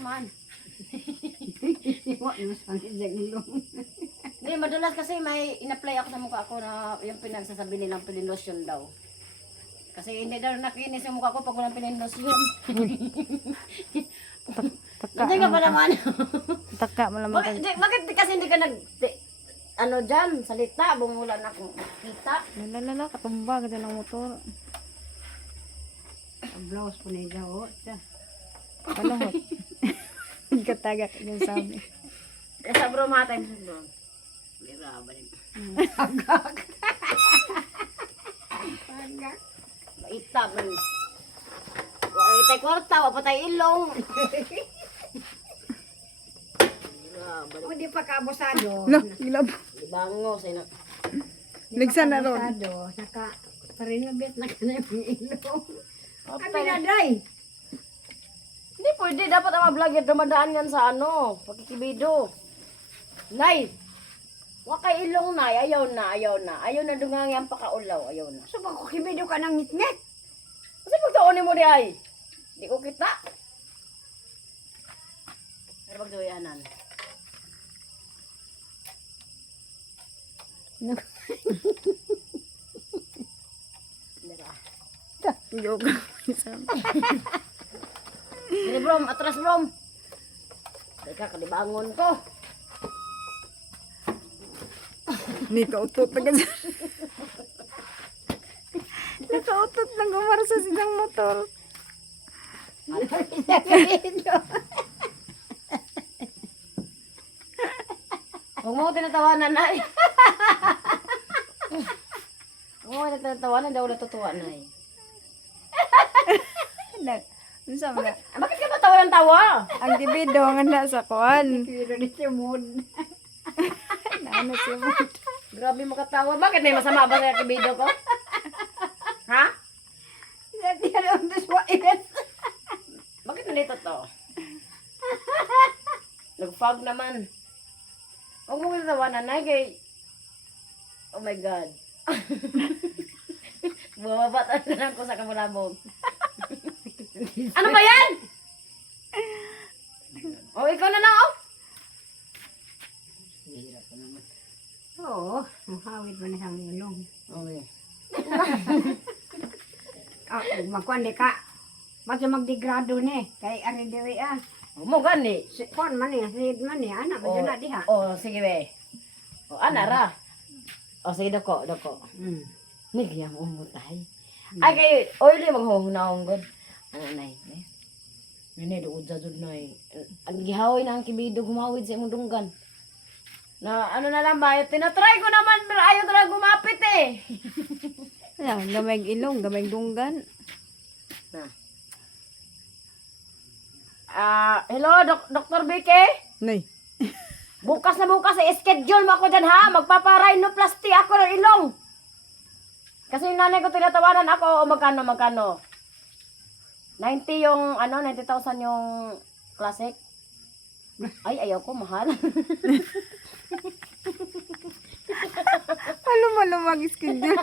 man. Wa mas pangit sa ilong. Hindi, madalas kasi may in-apply ako sa mukha ko na yung pinagsasabi nilang pilinlotion daw. Kasi hindi daw nakinis yung mukha ko pag walang pilinlotion. Taka Hindi ka pa naman. Taka mo lang Bakit, bakit kasi hindi ka ano dyan, salita, bumulan akong kita. Lalala, katumba ka ng motor. Ang blouse po na daw. Kalahot. Katagak yung sabi. Sa bro, matay mo bro. Lira ba rin? Tagak. Tagak. Maita ba rin? Wala tayo kwarta, wala pa tayo ilong. O di pa kaabusado. No, gilab. Libango, sa'yo na. Ligsan na ron. Naka parinabit na ka na yung ilong. Kami Patay. na day. Hindi pwede, dapat ang mga vlogger dumadaan yan sa ano, pagkikibido. Nay, wakay ilong nay, ayaw na. Ayaw na dungangi ang pakaulaw, ayaw na. So bako kibido ka ng ngit-ngit. Kasi pagtaunin mo di ay, di ko kita. Pero pagduyanan. Dira. Joke. Dili bro, atras bro. Teka, kalibangon ko. Ni kautot na kasi. Nakautot ng gumara sa silang motor. Huwag mo ko tinatawanan na eh. Huwag mo ko tinatawanan, daw natutuwa na eh. Ano sa mga? Bakit ka ba tawa ng tawa? Ang dibido ang anda sa kuan. Pero di siya mood. Ano siya mo? Grabe makatawa. Bakit may masama ba sa video ko? Ha? Dati na ang deswait. Bakit nandito to? Nag-fog naman. Huwag mo tinatawa na kay... Oh my God. Bumabatan na lang ko sa kamulabog. Ano ba yan? Oh, ikaw na lang, oh. Hirap pa naman. Oo, mahawid mo na siyang ilong. Okay. Magkuhan di ka. Basta magdegrado ni. Kay aridiri ah. Mo gani. Kuhan man ni, sid man ni. Anak, medyo na diha. Oh, sige be. Oh, ana ra. Oh, sige dako. Hmm. Nigyan mo umutay. Ay kay oily maghuhunahon god. Ano nay? Nene do udza jud nay. Ang gihawoy na ang kibido gumawid sa imong dunggan. Na ano na lang ba, tinatry ko naman pero ayaw talaga gumapit eh. Ayan, gamay ilong, gamay dunggan. Hello, Dr. Vicky? Nay. Bukas i-schedule mo ako dyan ha. Magpapa-rhinoplasty ako ng ilong. Kasi yung nanay ko tinatawanan ako o magkano. 90 yung, 90,000 yung classic. Ay, ayaw ko, mahal. Malumag schedule.